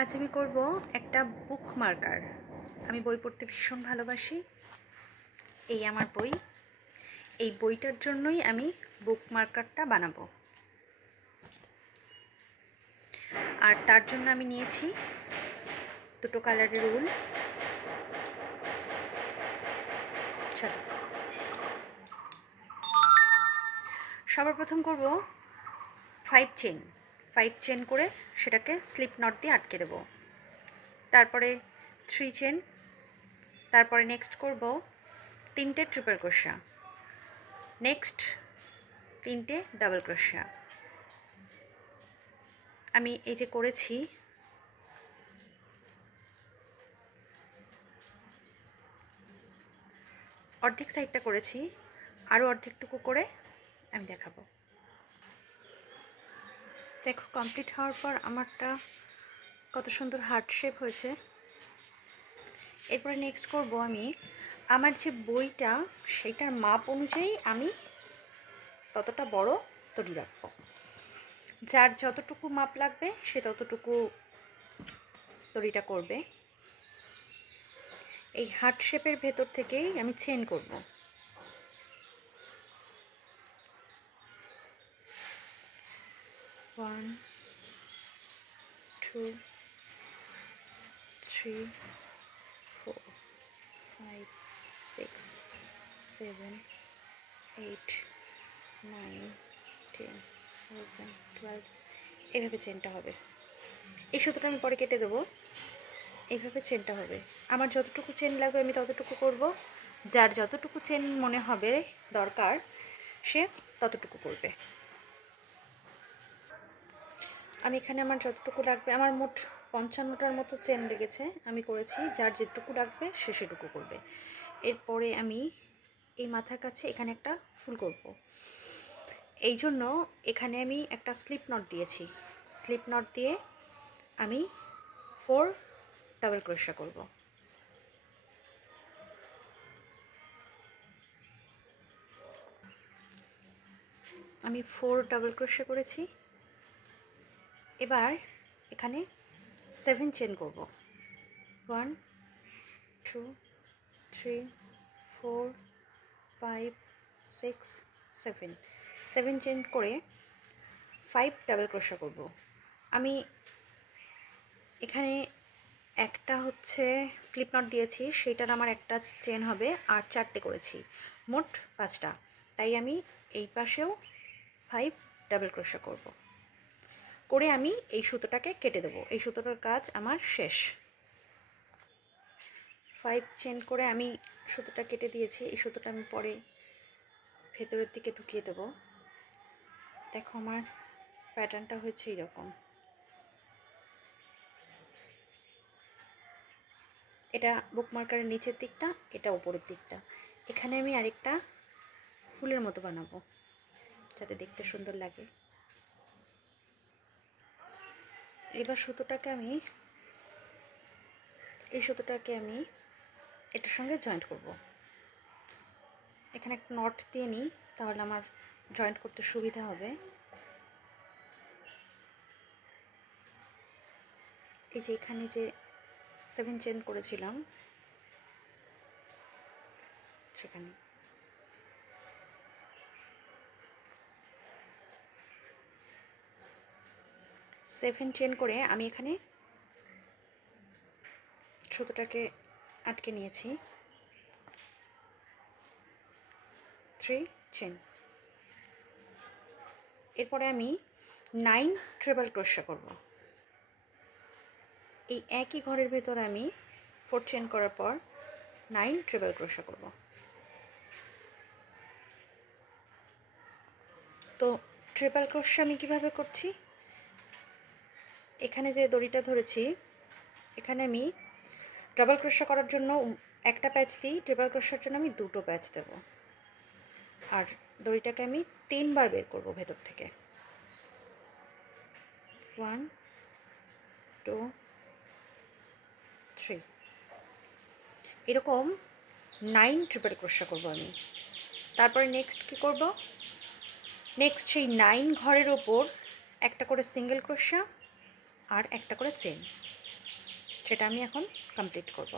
আজ আমি করব একটা বুক মার্কার। আমি বই পড়তে ভীষণ ভালোবাসি। এই আমার বই। এই বইটার জন্যই আমি বুক মার্কারটা বানাবো। আর তার জন্য আমি নিয়েছি দুটো কালারের উল। চলো সবার প্রথম করব 5 চেন করে সেটাকে স্লিপ নট দিয়ে আটকে দেব। তারপরে 3 চেন, তারপরে নেক্সট করব 3টে ট্রিপল ক্রোশা, নেক্সট 3টে ডাবল ক্রোশা। আমি এই যে করেছি অর্ধেক সাইডটা করেছি, আরও অর্ধেকটুকু করে আমি দেখাবো। দেখো কমপ্লিট হওয়ার পর আমারটা কত সুন্দর হার্ট শেপ হয়েছে। এরপরে নেক্সট করব আমি আমার যে বইটা সেইটার মাপ অনুযায়ী আমি ততটা বড় তৈরি রাখবো। যার যতটুকু মাপ লাগবে সে ততটুকু তৈরিটা করবে। এই হার্ট শেপের ভেতর থেকেই আমি চেন করব। ওয়ান, 2, 3, 4, 5, 6, 7, 8, 9, 10, 11, 12 এইভাবে চেনটা হবে। এই সুতোটা আমি পরে কেটে দেবো। এইভাবে চেনটা হবে। আমার যতটুকু চেন লাগবে আমি ততটুকু করব। যার যতটুকু চেন মনে হবে দরকার সে ততটুকু করবে। আমি এখানে আমার যতটুকু লাগবে, আমার মোট 55টার মতো চেন লেগেছে, আমি করেছি। যার যেটুকু লাগবে সে সেটুকু করবে। এরপরে আমি এই মাথার কাছে এখানে একটা ফুল করব। এই জন্য এখানে আমি একটা স্লিপ নট দিয়েছি। স্লিপ নট দিয়ে আমি 4 ডাবল ক্রোশা করব। আমি 4 ডাবল ক্রোশা করেছি। এবার এখানে 7 চেন করব। 1, 2, 3, 4, 5, 6, 7 চেন করে 5 ডাবল ক্রোশা করব। আমি এখানে একটা হচ্ছে স্লিপ নট দিয়েছি, সেটার আমার একটা চেন হবে, আর 4টে করেছি, মোট 5টা। তাই আমি এই পাশেও 5 ডাবল ক্রোশা করব। করে আমি এই সুতোটাকে কেটে দেবো। এই সুতোটার কাজ আমার শেষ। 5 চেন করে আমি সুতোটা কেটে দিয়েছি। এই সুতোটা আমি পরে ভেতরের দিকে ঢুকিয়ে দেবো। দেখো আমার প্যাটার্নটা হয়েছে এইরকম। এটা বুকমার্কারের নিচের দিকটা, এটা উপরের দিকটা। এখানে আমি আরেকটা ফুলের মতো বানাবো যাতে দেখতে সুন্দর লাগে। এবার এই সুতোটাকে আমি এটার সঙ্গে জয়েন্ট করব। এখানে একটা নট দিয়ে নিই, তাহলে আমার জয়েন্ট করতে সুবিধা হবে। এই যে এখানে যে 7 চেন করেছিলাম সেখানে 7 চেন করে আমি এখানে সুতোটাকে আটকে নিয়েছি। 3 চেন। এরপরে আমি 9 ট্রিপল ক্রোশা করব। এই একই ঘরের ভেতর আমি 4 চেন করার পর 9 ট্রিপল ক্রোশা করব। তো ট্রিপল ক্রোশা আমি কিভাবে করছি, এখানে যে দড়িটা ধরেছি এখানে আমি ডাবল ক্রোশা করার জন্য একটা প্যাচ দিই, ট্রিপল ক্রোশার জন্য আমি 2টো প্যাচ দেব। আর দড়িটাকে আমি 3বার বের করব ভেতর থেকে। 1, 2, 3 এরকম 9 ট্রিপল ক্রোশা করব আমি। তারপরে নেক্সট কি করব, নেক্সট সেই 9 ঘরের ওপর একটা করে সিঙ্গেল ক্রোশা আর একটা করে চেন। সেটা আমি এখন কমপ্লিট করব।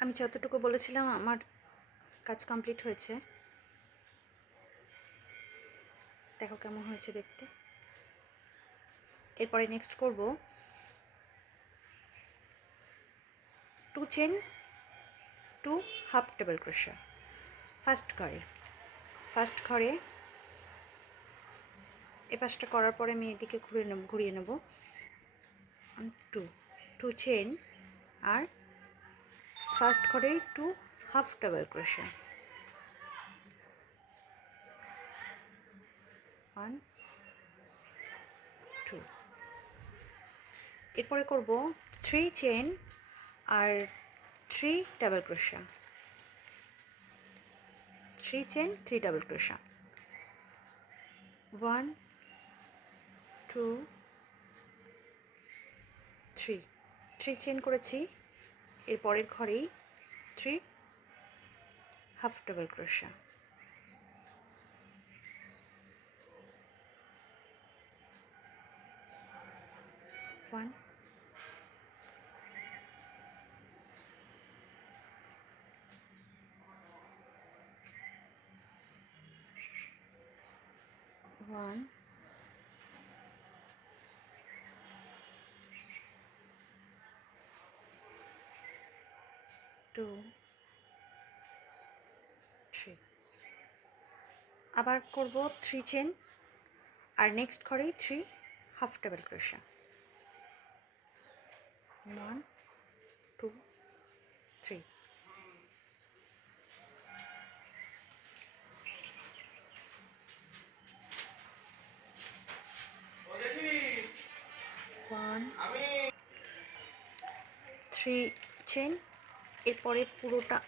আমি যতটুকু বলেছিলাম আমার কাজ কমপ্লিট হয়েছে। দেখো কেমন হয়েছে দেখতে। এরপরে নেক্সট করব 2 চেন 2 হাফ ডাবল ক্রোশা। ফার্স্ট ঘরে এ পাশটা করার পরে আমি এদিকে ঘুরিয়ে নেব 2 চেন আর ফার্স্ট ঘরে 2 হাফ ডাবল ক্রোশা, 1 2। এরপরে করব 3 চেন আর 3 ডাবল ক্রোশা, 3 চেন 3 ডাবল ক্রোশা, 1 2 3 চেন করেছি। এর পরের ঘরেই 3 হাফ ডাবল ক্রোশা, 1 1 2 3। আবার করব 3 চেন আর নেক্সট ঘরেই 3 হাফ ডাবল ক্রোশা, 1 2 3। 1 3 চেন। এরপরে পুরোটা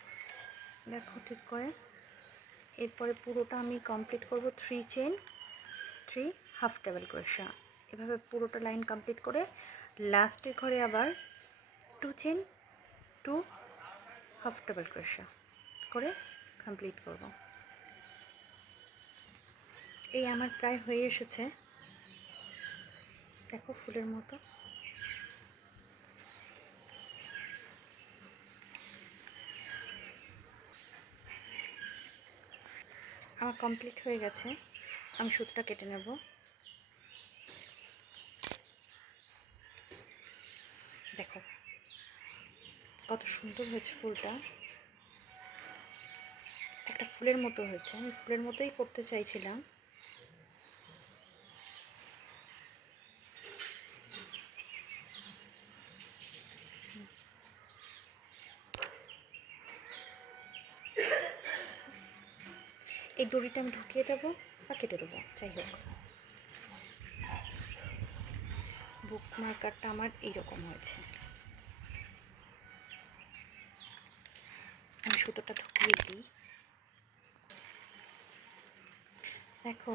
দেখো ঠিক করে, এরপরে পুরোটা আমি কমপ্লিট করব 3 চেন 3 হাফ ডাবল ক্রোশা। এভাবে পুরোটা লাইন কমপ্লিট করে লাস্টের ঘরে আবার 2 চেন 2 হাফ ডাবল ক্রোশা করে কমপ্লিট করব। এই আমার প্রায় হয়ে এসেছে, দেখো ফুলের মতো। আমার কমপ্লিট হয়ে গেছে, আমি সুতোটা কেটে নেব। দেখো কত সুন্দর হয়েছে ফুলটা, একটা ফুলের মতো হয়েছে। আমি ফুলের মতোই করতে চাইছিলাম। এই দড়িটা আমি ঢুকিয়ে দেবো বা কেটে দেবো, যাই হোক। বুক মার্কারটা আমার এইরকম হয়েছে। আমি সুতোটা ঢুকিয়ে দিই। দেখো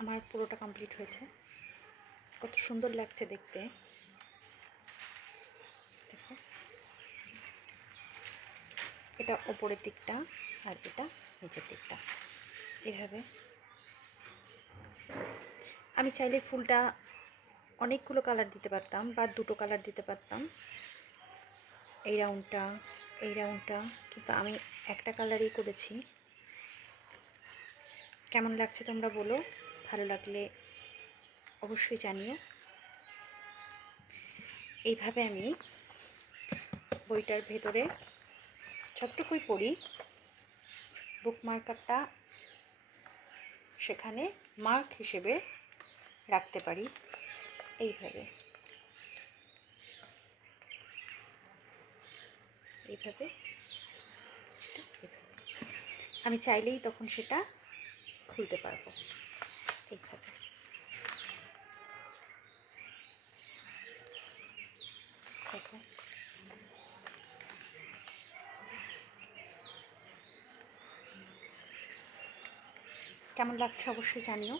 আমার পুরোটা কমপ্লিট হয়েছে, কত সুন্দর লাগছে দেখতে। দেখো এটা ওপরের দিকটা আর এটা নিচের দিকটা। এভাবে আমি চাইলে ফুলটা অনেকগুলো কালার দিতে পারতাম বা দুটো কালার দিতে পারতাম, এই রাউন্ডটা, কিন্তু আমি একটা কালারই করেছি। কেমন লাগছে তোমরা বলো, ভালো লাগলে অবশ্যই জানিও। এইভাবে আমি বইটার ভেতরে যতটুকুই পড়ি বুক মার্কারটা সেখানে মার্ক হিসেবে রাখতে পারি। এইভাবে আমি চাইলেই তখন সেটা খুলতে পারবো। এইভাবে দেখো কেমন লাগছে অবশ্যই জানিও।